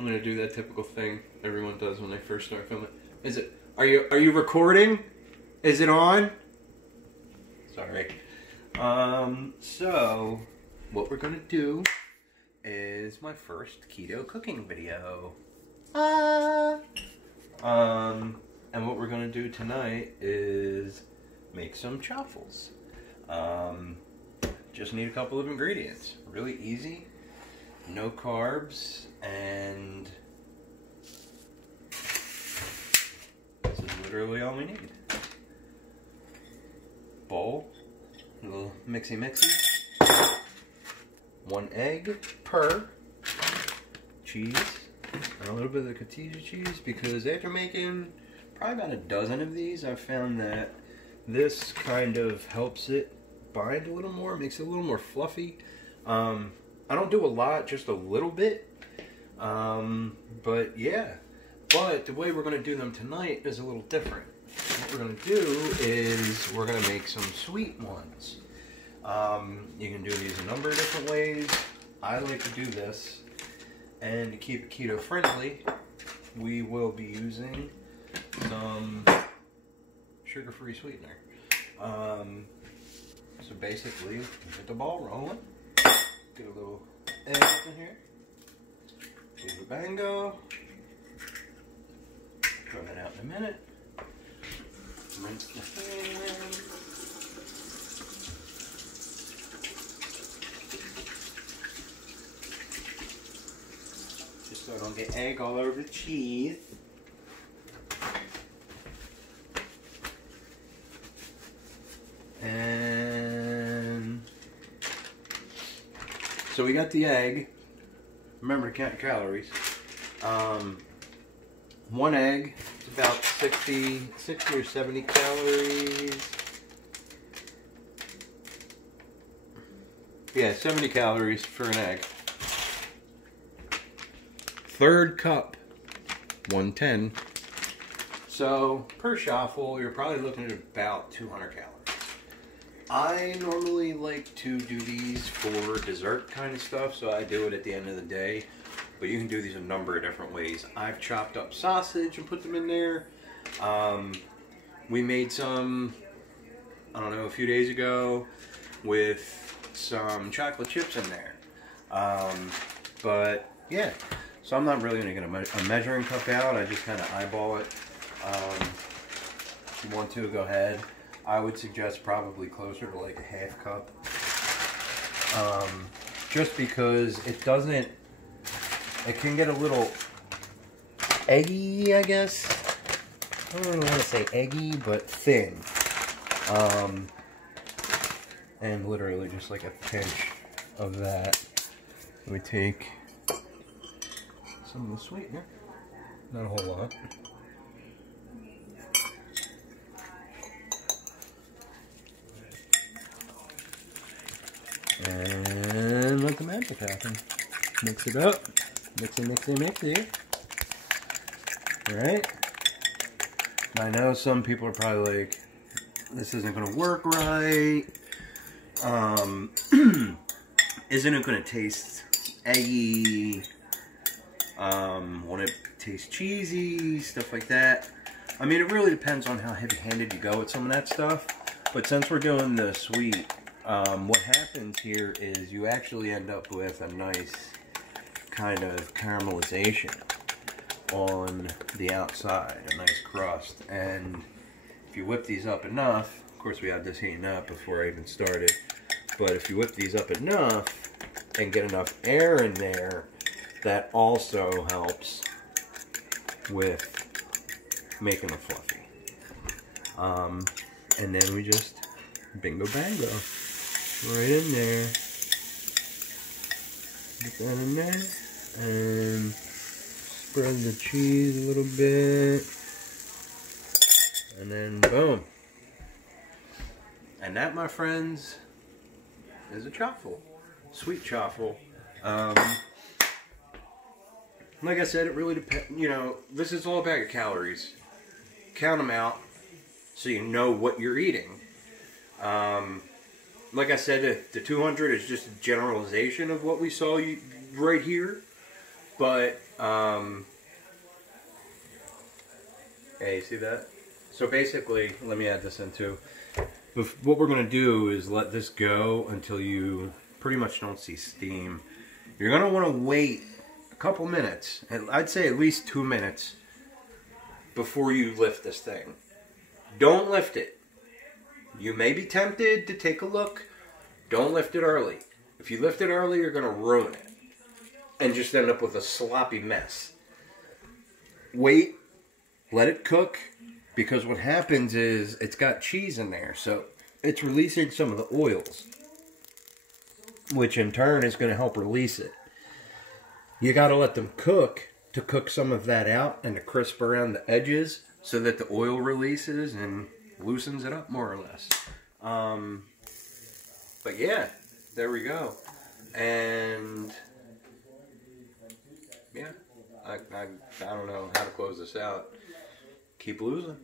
I'm gonna do that typical thing everyone does when they first start filming. Is it? Are you recording? Is it on? Sorry. So what we're gonna do is my first keto cooking video. And what we're gonna do tonight is make some chaffles. Just need a couple of ingredients. Really easy, no carbs, and this is literally all we need. Bowl, a little mixy. 1 egg per, cheese, and a little bit of the cottage cheese, because after making probably about a dozen of these, I've found that this kind of helps it bind a little more, makes it a little more fluffy. I don't do a lot, just a little bit. But yeah. But the way we're going to do them tonight is a little different. What we're going to do is we're going to make some sweet ones. You can do these a number of different ways. I like to do this. And to keep it keto friendly, we will be using some sugar-free sweetener. So basically, get the ball rolling. Get a little egg up in here. Give it a bango. Throw that out in a minute. Rinse the hand. Just so I don't get egg all over the cheese. And so we got the egg. Remember to count your calories. 1 egg is about 60 or 70 calories. Yeah, 70 calories for an egg. 1/3 cup, 110. So per chaffle, you're probably looking at about 200 calories. I normally like to do these for dessert kind of stuff, so I do it at the end of the day. But you can do these a number of different ways. I've chopped up sausage and put them in there. We made some, I don't know, a few days ago with some chocolate chips in there. But yeah, so I'm not really going to get a measuring cup out. I just kind of eyeball it. If you want to, go ahead. I would suggest probably closer to like a 1/2 cup. Just because it can get a little eggy, I guess. I don't really want to say eggy, but thin. And literally just like a pinch of that. We take some of the sweetener. Not a whole lot. And let the magic happen. Mix it up. Mixy. Alright. I know some people are probably like, this isn't going to work right. Isn't it going to taste eggy? Won't it taste cheesy? Stuff like that. I mean, it really depends on how heavy-handed you go with some of that stuff. But since we're doing the sweet, what happens here is you actually end up with a nice kind of caramelization on the outside, a nice crust. And if you whip these up enough, of course we had this heating up before I even started, but if you whip these up enough and get enough air in there, that also helps with making them fluffy. And then we just bingo bango right in there. Get that in there and spread the cheese a little bit, and then boom. And that, my friends, is a chaffle, sweet chaffle. Like I said, it really depends. You know, this is all about your calories. Count them out so you know what you're eating. Like I said, the 200 is just a generalization of what we saw right here. But, hey, you see that? So basically, let me add this in too. What we're going to do is let this go until you pretty much don't see steam. You're going to want to wait a couple minutes, and I'd say at least 2 minutes, before you lift this thing. Don't lift it. You may be tempted to take a look. Don't lift it early. If you lift it early, you're going to ruin it and just end up with a sloppy mess. Wait, let it cook, because what happens is it's got cheese in there, so it's releasing some of the oils, which in turn is going to help release it. You got to let them cook to cook some of that out and to crisp around the edges so that the oil releases and loosens it up more or less. But yeah, there we go. And yeah, I don't know how to close this out. Keep losing.